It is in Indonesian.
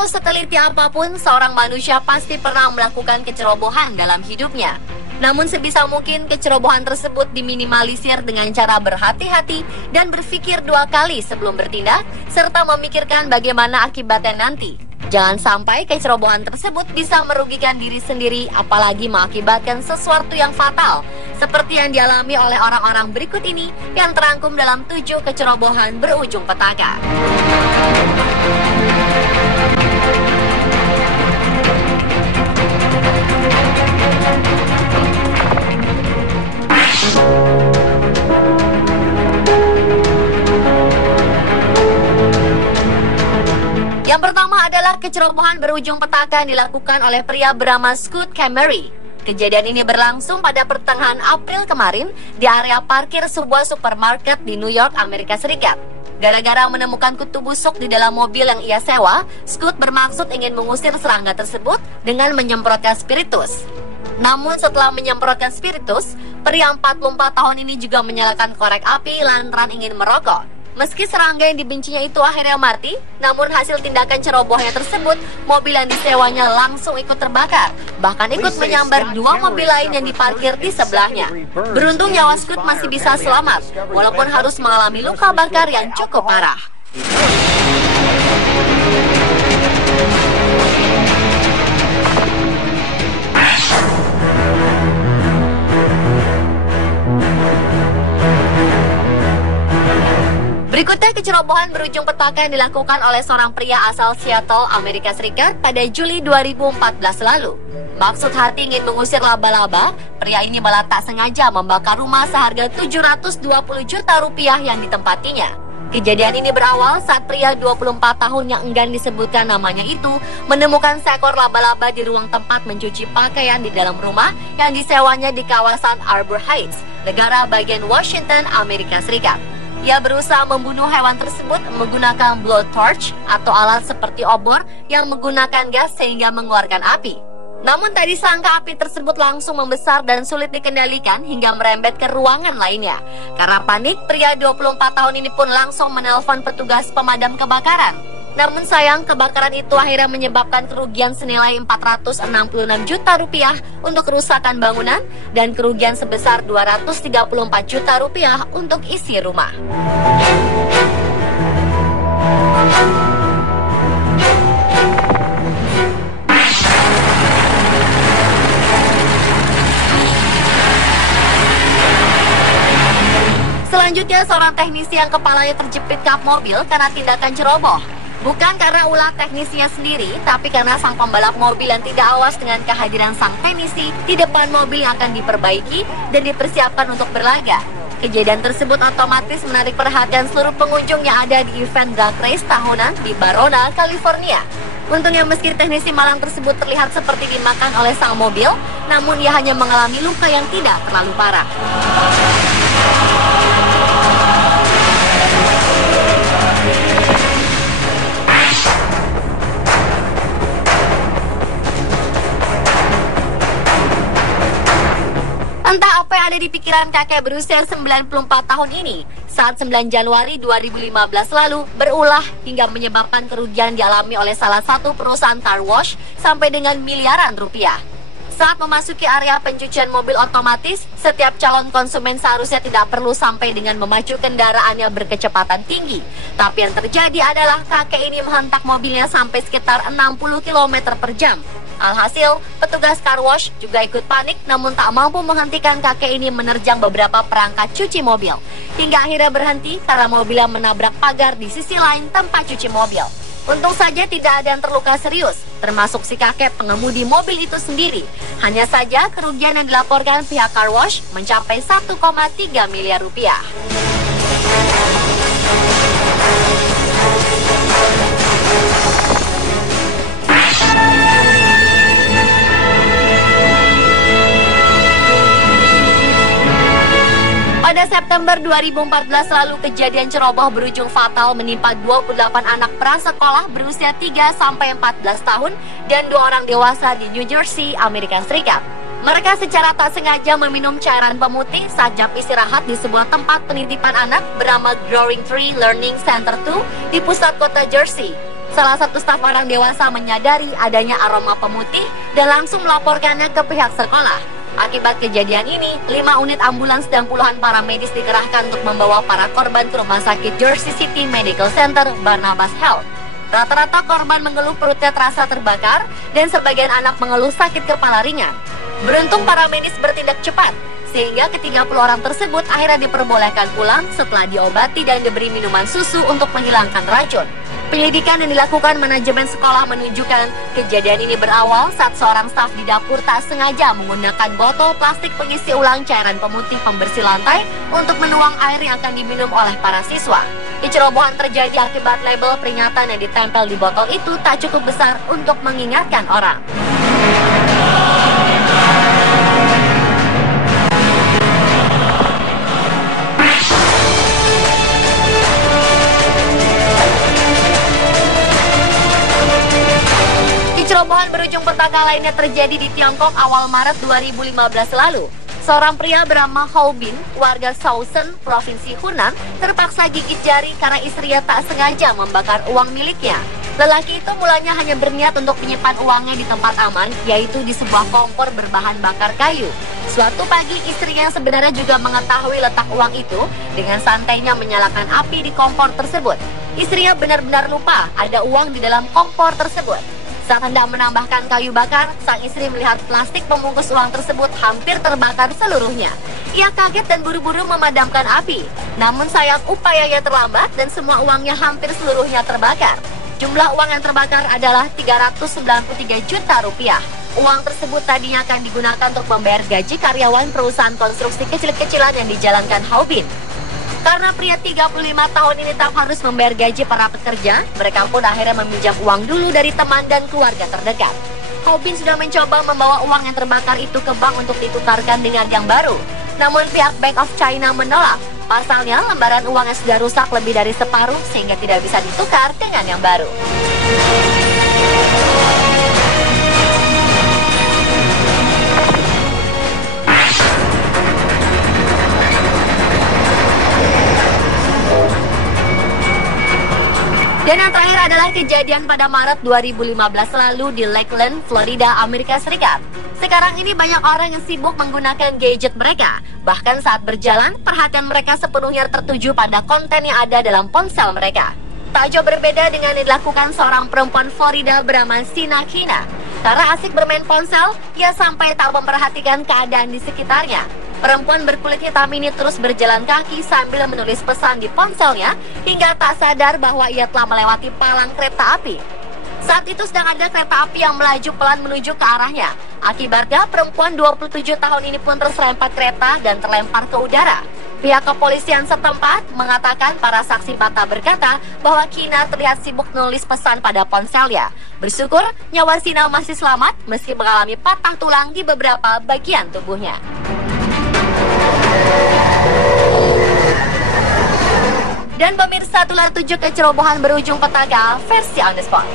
Atau seteliti apapun, seorang manusia pasti pernah melakukan kecerobohan dalam hidupnya. Namun sebisa mungkin kecerobohan tersebut diminimalisir dengan cara berhati-hati dan berpikir 2 kali sebelum bertindak, serta memikirkan bagaimana akibatnya nanti. Jangan sampai kecerobohan tersebut bisa merugikan diri sendiri, apalagi mengakibatkan sesuatu yang fatal, seperti yang dialami oleh orang-orang berikut ini yang terangkum dalam 7 kecerobohan berujung petaka. Yang pertama adalah kecerobohan berujung petaka yang dilakukan oleh pria bernama Scott Camry. Kejadian ini berlangsung pada pertengahan April kemarin di area parkir sebuah supermarket di New York, Amerika Serikat. Gara-gara menemukan kutu busuk di dalam mobil yang ia sewa, Scott bermaksud ingin mengusir serangga tersebut dengan menyemprotkan spiritus. Namun setelah menyemprotkan spiritus, pria 44 tahun ini juga menyalakan korek api lantaran ingin merokok. Meski serangga yang dibencinya itu akhirnya mati, namun hasil tindakan cerobohnya tersebut, mobil yang disewanya langsung ikut terbakar. Bahkan ikut menyambar 2 mobil lain yang diparkir di sebelahnya. Beruntung nyawa Scott masih bisa selamat, walaupun harus mengalami luka bakar yang cukup parah. Berikutnya kecerobohan berujung petaka yang dilakukan oleh seorang pria asal Seattle, Amerika Serikat pada Juli 2014 lalu. Maksud hati ingin mengusir laba-laba, pria ini malah tak sengaja membakar rumah seharga 720 juta rupiah yang ditempatinya. Kejadian ini berawal saat pria 24 tahun yang enggan disebutkan namanya itu menemukan seekor laba-laba di ruang tempat mencuci pakaian di dalam rumah yang disewanya di kawasan Arbor Heights, negara bagian Washington, Amerika Serikat. Ia berusaha membunuh hewan tersebut menggunakan blowtorch atau alat seperti obor yang menggunakan gas sehingga mengeluarkan api. Namun tak disangka api tersebut langsung membesar dan sulit dikendalikan hingga merembet ke ruangan lainnya. Karena panik, pria 24 tahun ini pun langsung menelpon petugas pemadam kebakaran. Namun sayang, kebakaran itu akhirnya menyebabkan kerugian senilai 466 juta rupiah untuk kerusakan bangunan dan kerugian sebesar 234 juta rupiah untuk isi rumah. Selanjutnya, seorang teknisi yang kepalanya terjepit kap mobil karena tindakan ceroboh. Bukan karena ulah teknisinya sendiri, tapi karena sang pembalap mobil yang tidak awas dengan kehadiran sang teknisi di depan mobil yang akan diperbaiki dan dipersiapkan untuk berlaga. Kejadian tersebut otomatis menarik perhatian seluruh pengunjung yang ada di event drag race tahunan di Barona, California. Untungnya meski teknisi malang tersebut terlihat seperti dimakan oleh sang mobil, namun ia hanya mengalami luka yang tidak terlalu parah. Entah apa yang ada di pikiran kakek berusia 94 tahun ini saat 9 Januari 2015 lalu berulah hingga menyebabkan kerugian dialami oleh salah satu perusahaan car wash sampai dengan miliaran rupiah. Saat memasuki area pencucian mobil otomatis, setiap calon konsumen seharusnya tidak perlu sampai dengan memacu kendaraannya berkecepatan tinggi. Tapi yang terjadi adalah kakek ini menghentak mobilnya sampai sekitar 60 km per jam. Alhasil, petugas car wash juga ikut panik namun tak mampu menghentikan kakek ini menerjang beberapa perangkat cuci mobil. Hingga akhirnya berhenti karena mobilnya menabrak pagar di sisi lain tempat cuci mobil. Untung saja tidak ada yang terluka serius, termasuk si kakek pengemudi mobil itu sendiri. Hanya saja kerugian yang dilaporkan pihak car wash mencapai 1,3 miliar rupiah. Pada September 2014 lalu, kejadian ceroboh berujung fatal menimpa 28 anak prasekolah berusia 3-14 tahun dan 2 orang dewasa di New Jersey, Amerika Serikat. Mereka secara tak sengaja meminum cairan pemutih saat jam istirahat di sebuah tempat penitipan anak bernama Growing Tree Learning Center 2 di pusat kota Jersey. Salah satu staf orang dewasa menyadari adanya aroma pemutih dan langsung melaporkannya ke pihak sekolah. Akibat kejadian ini, 5 unit ambulans dan puluhan paramedis dikerahkan untuk membawa para korban ke rumah sakit Jersey City Medical Center Barnabas Health. Rata-rata korban mengeluh perutnya terasa terbakar dan sebagian anak mengeluh sakit kepala ringan. Beruntung paramedis bertindak cepat, sehingga ke-30 orang tersebut akhirnya diperbolehkan pulang setelah diobati dan diberi minuman susu untuk menghilangkan racun. Penyelidikan yang dilakukan manajemen sekolah menunjukkan kejadian ini berawal saat seorang staf di dapur tak sengaja menggunakan botol plastik pengisi ulang cairan pemutih pembersih lantai untuk menuang air yang akan diminum oleh para siswa. Kecerobohan terjadi akibat label peringatan yang ditempel di botol itu tak cukup besar untuk mengingatkan orang. Kecerobohan berujung petaka lainnya terjadi di Tiongkok awal Maret 2015 lalu. Seorang pria bernama Hou Bin, warga Shaoxing, Provinsi Hunan, terpaksa gigit jari karena istrinya tak sengaja membakar uang miliknya. Lelaki itu mulanya hanya berniat untuk menyimpan uangnya di tempat aman, yaitu di sebuah kompor berbahan bakar kayu. Suatu pagi, istrinya yang sebenarnya juga mengetahui letak uang itu, dengan santainya menyalakan api di kompor tersebut. Istrinya benar-benar lupa ada uang di dalam kompor tersebut. Saat hendak menambahkan kayu bakar, sang istri melihat plastik pembungkus uang tersebut hampir terbakar seluruhnya. Ia kaget dan buru-buru memadamkan api. Namun sayang upayanya terlambat dan semua uangnya hampir seluruhnya terbakar. Jumlah uang yang terbakar adalah 393 juta rupiah. Uang tersebut tadinya akan digunakan untuk membayar gaji karyawan perusahaan konstruksi kecil-kecilan yang dijalankan Hou Bin. Karena pria 35 tahun ini tak harus membayar gaji para pekerja, mereka pun akhirnya meminjam uang dulu dari teman dan keluarga terdekat. Hou Bin sudah mencoba membawa uang yang terbakar itu ke bank untuk ditukarkan dengan yang baru. Namun pihak Bank of China menolak. Pasalnya, lembaran uang yang sudah rusak lebih dari separuh sehingga tidak bisa ditukar dengan yang baru. Dan yang terakhir adalah kejadian pada Maret 2015 lalu di Lakeland, Florida, Amerika Serikat. Sekarang ini banyak orang yang sibuk menggunakan gadget mereka. Bahkan saat berjalan, perhatian mereka sepenuhnya tertuju pada konten yang ada dalam ponsel mereka. Tak jauh berbeda dengan yang dilakukan seorang perempuan Florida bernama Sina Kina. Karena asik bermain ponsel, ia sampai tak memperhatikan keadaan di sekitarnya. Perempuan berkulit hitam ini terus berjalan kaki sambil menulis pesan di ponselnya hingga tak sadar bahwa ia telah melewati palang kereta api. Saat itu sedang ada kereta api yang melaju pelan menuju ke arahnya. Akibatnya perempuan 27 tahun ini pun terserempak kereta dan terlempar ke udara. Pihak kepolisian setempat mengatakan para saksi mata berkata bahwa Kina terlihat sibuk menulis pesan pada ponselnya. Bersyukur nyawa Sina masih selamat meski mengalami patah tulang di beberapa bagian tubuhnya. Dan pemirsa, itulah 7 kecerobohan berujung petaka versi on the spot.